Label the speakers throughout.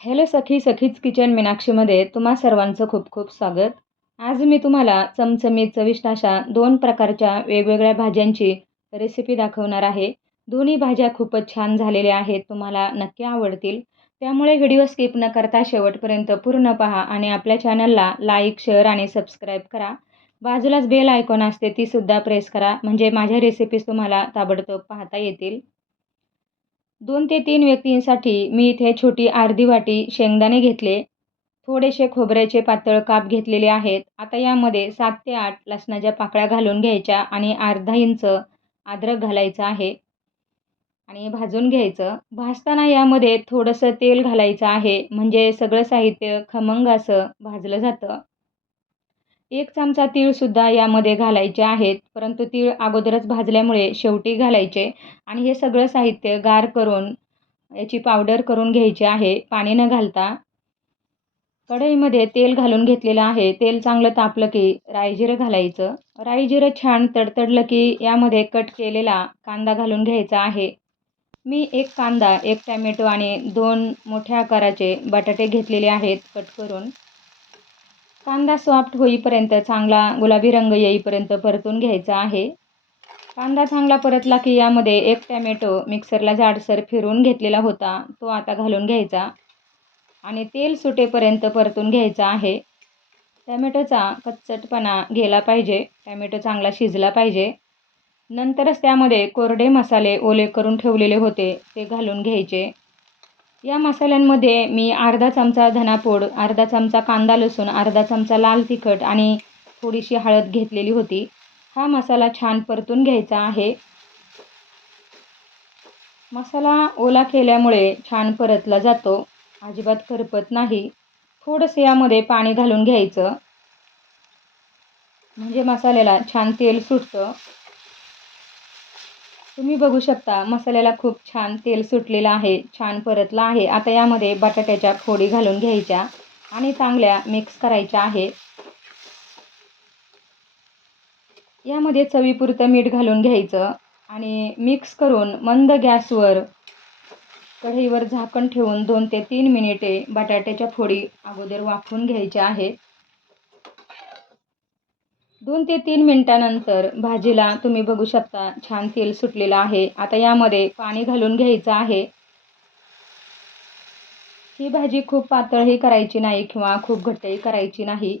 Speaker 1: Hello सखी सखीच kitchen मीनाक्षीमध्ये तुम्हा सर्वांचं खूप खूप स्वागत. आज मी तुम्हाला चमचमीत चविष्ट अशा दोन प्रकारच्या वेगवेगळ्या भाज्यांची रेसिपी दाखवणार आहे. दोन्ही भाज्या खूपच छान झालेल्या आहेत तुम्हाला नक्की आवडतील. त्यामुळे व्हिडिओ स्किप न करता शेवटपर्यंत पूर्ण पहा आणि आपल्या चॅनलला लाईक शेअर आणि सबस्क्राईब करा. बाजूलाच बेल आयकॉन असते तीसुद्धा प्रेस करा म्हणजे माझ्या रेसिपीज तुम्हाला ताबडतोब पाहता येतील. दोन ते तीन व्यक्तींसाठी मी इथे छोटी अर्धी वाटी शेंगदाणे घेतले. थोडेसे खोबऱ्याचे पातळ काप घेतलेले आहेत. आता यामध्ये सात ते आठ लसणाच्या पाकळ्या घालून घ्यायच्या आणि अर्धा इंच अद्रक घालायचं आहे. आणि भाजून घ्यायचं. भाजताना यामध्ये थोडंसं तेल घालायचं आहे. म्हणजे सगळं साहित्य खमंग असं भाजलं जातं. एक चमचा तीळसुद्धा यामध्ये घालायचे आहेत परंतु तीळ अगोदरच भाजल्यामुळे शेवटी घालायचे. आणि हे सगळं साहित्य गार करून याची पावडर करून घ्यायची आहे. पाणी न घालता कढईमध्ये तेल घालून घेतलेलं आहे. तेल चांगलं तापलं की राईजिरं घालायचं. राईजिरं छान तडतडलं की यामध्ये कट केलेला कांदा घालून घ्यायचा आहे. मी एक कांदा एक टॅमॅटो आणि दोन मोठ्या आकाराचे बटाटे घेतलेले आहेत कट करून. कांदा सॉफ्ट होईपर्यंत चांगला गुलाबी रंग येईपर्यंत परतून घ्यायचा आहे. कांदा चांगला परतला की यामध्ये एक टॅमॅटो मिक्सरला जाडसर फिरून घेतलेला होता तो आता घालून घ्यायचा. आणि तेल सुटेपर्यंत परतून घ्यायचा आहे. टॅमॅटोचा कच्चटपणा गेला पाहिजे टॅमॅटो चांगला शिजला पाहिजे. नंतरच त्यामध्ये कोरडे मसाले ओले करून ठेवलेले होते ते घालून घ्यायचे. या मसाल्यांमध्ये मी अर्धा चमचा धनापूड अर्धा चमचा कांदा लसूण अर्धा चमचा लाल तिखट आणि थोडीशी हळद घेतलेली होती. हा मसाला छान परतून घ्यायचा आहे. मसाला ओला केल्यामुळे छान परतला जातो. अजिबात करपत नाही. थोडंसं यामध्ये पाणी घालून घ्यायचं. म्हणजे मसाल्याला छान तेल सुटतं. तुम्ही बघू शकता मसाल्याला खूप छान तेल सुटलेलं आहे छान परतला आहे. आता यामध्ये बटाट्याच्या फोडी घालून घ्यायच्या आणि चांगल्या मिक्स करायच्या आहे. यामध्ये चवीपुरतं मीठ घालून घ्यायचं आणि मिक्स करून मंद गॅसवर कढईवर झाकण ठेवून दोन ते तीन मिनिटे बटाट्याच्या फोडी अगोदर वाफवून घ्यायच्या आहेत. दोन ते तीन मिनटानंतर भाजीला तुम्ही बघू शकता छान तेल सुटलेलं आहे. आता यामध्ये पाणी घालून घ्यायचं आहे. ही भाजी खूप पातळही करायची नाही किंवा खूप घट्टही करायची नाही.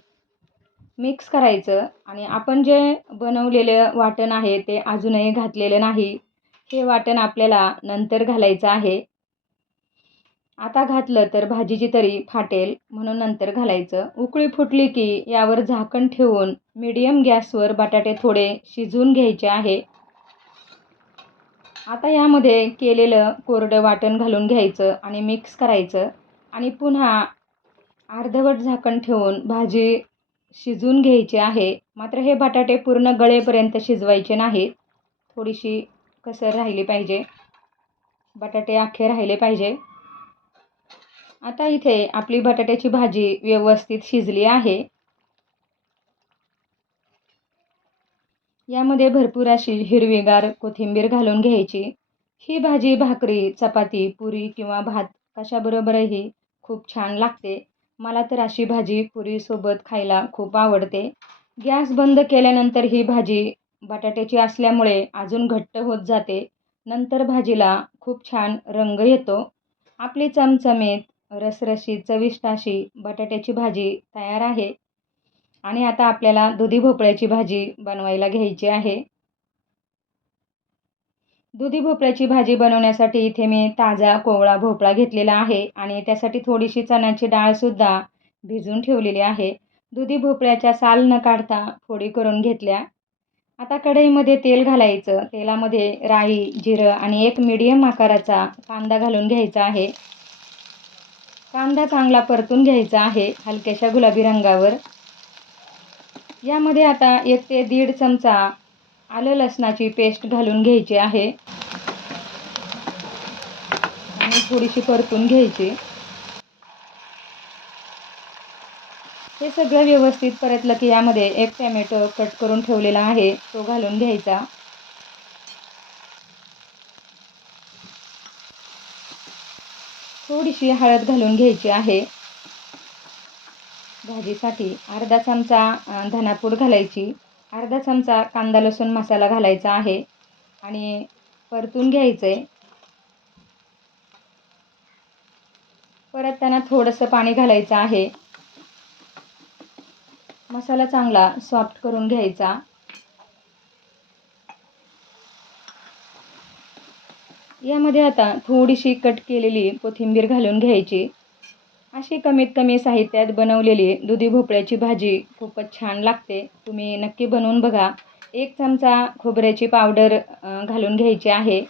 Speaker 1: मिक्स करायचं आणि आपण जे बनवलेलं वाटण आहे ते अजूनही घातलेलं नाही. हे वाटण आपल्याला नंतर घालायचं आहे. आता घातलं तर भाजीची तरी फाटेल म्हणून नंतर घालायचं. उकळी फुटली की यावर झाकण ठेवून मीडियम गॅसवर बटाटे थोडे शिजवून घ्यायचे आहे. आता यामध्ये केलेलं कोरडं वाटण घालून घ्यायचं आणि मिक्स करायचं आणि पुन्हा अर्धवट झाकण ठेवून भाजी शिजवून घ्यायची आहे. मात्र हे बटाटे पूर्ण गळेपर्यंत शिजवायचे नाहीत. थोडीशी कसर राहिली पाहिजे. बटाटे अख्खे राहिले पाहिजे. आता इथे आपली बटाट्याची भाजी व्यवस्थित शिजली आहे. यामध्ये भरपूर अशी हिरवीगार कोथिंबीर घालून घ्यायची. ही भाजी भाकरी चपाती पुरी किंवा भात कशाबरोबरही खूप छान लागते. मला तर अशी भाजी पुरीसोबत खायला खूप आवडते. गॅस बंद केल्यानंतर ही भाजी बटाट्याची असल्यामुळे अजून घट्ट होत जाते. नंतर भाजीला खूप छान रंग येतो. आपली चमचमीत रसरशी चविष्ट अशी बटाट्याची भाजी तयार आहे. आणि आता आपल्याला दुधी भोपळ्याची भाजी बनवायला घ्यायची आहे. दुधी भोपळ्याची भाजी बनवण्यासाठी इथे मी ताजा कोवळा भोपळा घेतलेला आहे आणि त्यासाठी थोडीशी चण्याची डाळसुद्धा भिजून ठेवलेली आहे. दुधी भोपळ्याच्या साल न काढता फोडी करून घेतल्या. आता कढईमध्ये तेल घालायचं. तेलामध्ये राई जिरं आणि एक मीडियम आकाराचा कांदा घालून घ्यायचा आहे. कांदा चांगला परतून घ्यायचा आहे हलक्याशा गुलाबी रंगावर. यामध्ये आता एक ते दीड चमचा आलं लसणाची पेस्ट घालून घ्यायची आहे. आणि थोडीशी परतून घ्यायची. हे सगळं व्यवस्थित परतलं की यामध्ये एक टॅमॅटो कट करून ठेवलेला आहे तो घालून घ्यायचा. थोडीशी हळद घालून घ्यायची आहे. भाजीसाठी अर्धा चमचा धनापूर धनापूड घालायची. अर्धा चमचा कांदा लसूण मसाला घालायचा आहे आणि परतून घ्यायचं आहे परत त्यांना थोडंसं पाणी घालायचं आहे. मसाला चांगला सॉफ्ट करून घ्यायचा. यामध्ये आता थोडीशी कट केलेली कोथिंबीर घालून घ्यायची. अशी कमीत कमी साहित्यात बनवलेली दुधी भोपळ्याची भाजी खूपच छान लागते. तुम्ही नक्की बनवून बघा. एक चमचा खोबऱ्याची पावडर घालून घ्यायची आहे.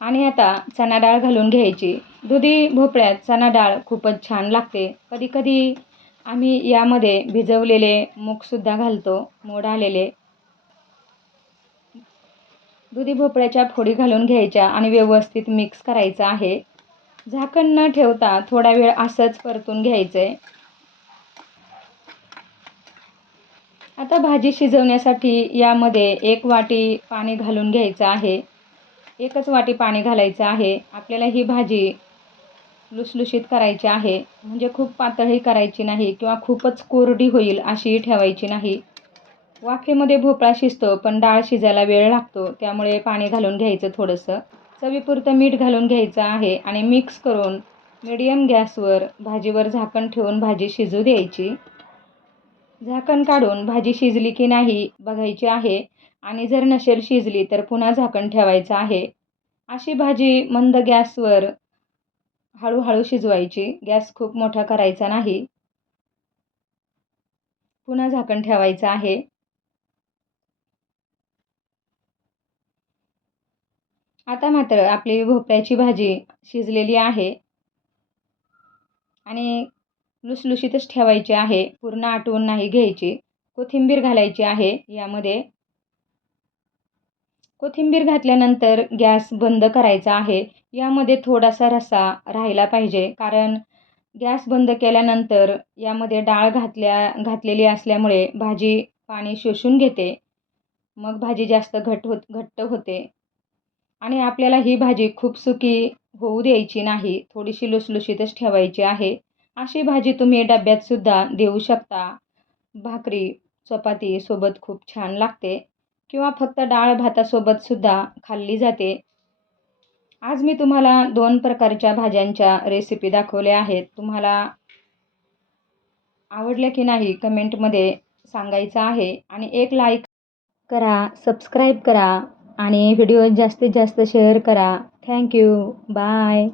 Speaker 1: आणि आता चणा डाळ घालून घ्यायची. दुधी भोपळ्यात चणा डाळ खूपच छान लागते. कधीकधी आम्ही यामध्ये भिजवलेले मूगसुद्धा घालतो. मोड आलेले. दुधी भोपळ्याच्या फोडी घालून घ्यायच्या आणि व्यवस्थित मिक्स करायचं आहे. झाकण न ठेवता थोडा वेळ असंच परतून घ्यायचं आहे आता भाजी शिजवण्यासाठी यामध्ये एक वाटी पाणी घालून घ्यायचं आहे. एकच वाटी पाणी घालायचं आहे. आपल्याला ही भाजी लुसलुशीत करायची आहे. म्हणजे खूप पातळही करायची नाही किंवा खूपच कोरडी होईल अशीही ठेवायची नाही. वाफेमध्ये भोपळा शिजतो पण डाळ शिजायला वेळ लागतो. त्यामुळे पाणी घालून घ्यायचं थोडंसं. चवीपुरतं मीठ घालून घ्यायचं आहे आणि मिक्स करून मिडियम गॅसवर भाजीवर झाकण ठेवून भाजी शिजू द्यायची. झाकण काढून भाजी शिजली की नाही बघायची आहे आणि जर नसेल शिजली तर पुन्हा झाकण ठेवायचं आहे. अशी भाजी मंद गॅसवर हळूहळू शिजवायची. गॅस खूप मोठा करायचा नाही. पुन्हा झाकण ठेवायचं आहे. आता मात्र आपली भोपळ्याची भाजी शिजलेली आहे. आणि लुसलुशीतच ठेवायची आहे. पूर्ण आटवून नाही घ्यायची. कोथिंबीर घालायची आहे यामध्ये. कोथिंबीर घातल्यानंतर गॅस बंद करायचा आहे. यामध्ये थोडासा रस्सा राहिला पाहिजे. कारण गॅस बंद केल्यानंतर यामध्ये डाळ घातल्या घातलेली असल्यामुळे भाजी पाणी शोषून घेते. मग भाजी जास्त घट होत घट्ट होते. आणि आपल्याला ही भाजी खूप सुकी होऊ द्यायची नाही थोडीशी लुसलुशीतच ठेवायची आहे. अशी भाजी तुम्ही डब्यातसुद्धा देऊ शकता. भाकरी चपाती सोबत खूप छान लागते किंवा फक्त डाळ भातासोबतसुद्धा खाल्ली जाते. आज मी तुम्हाला दोन प्रकारच्या भाज्यांच्या रेसिपी दाखवल्या आहेत. तुम्हाला आवडल्या की नाही कमेंटमध्ये सांगायचं आहे. आणि एक लाईक करा सबस्क्राईब करा. आणि व्हिडिओ जास्तीत जास्त शेअर करा. Thank you bye.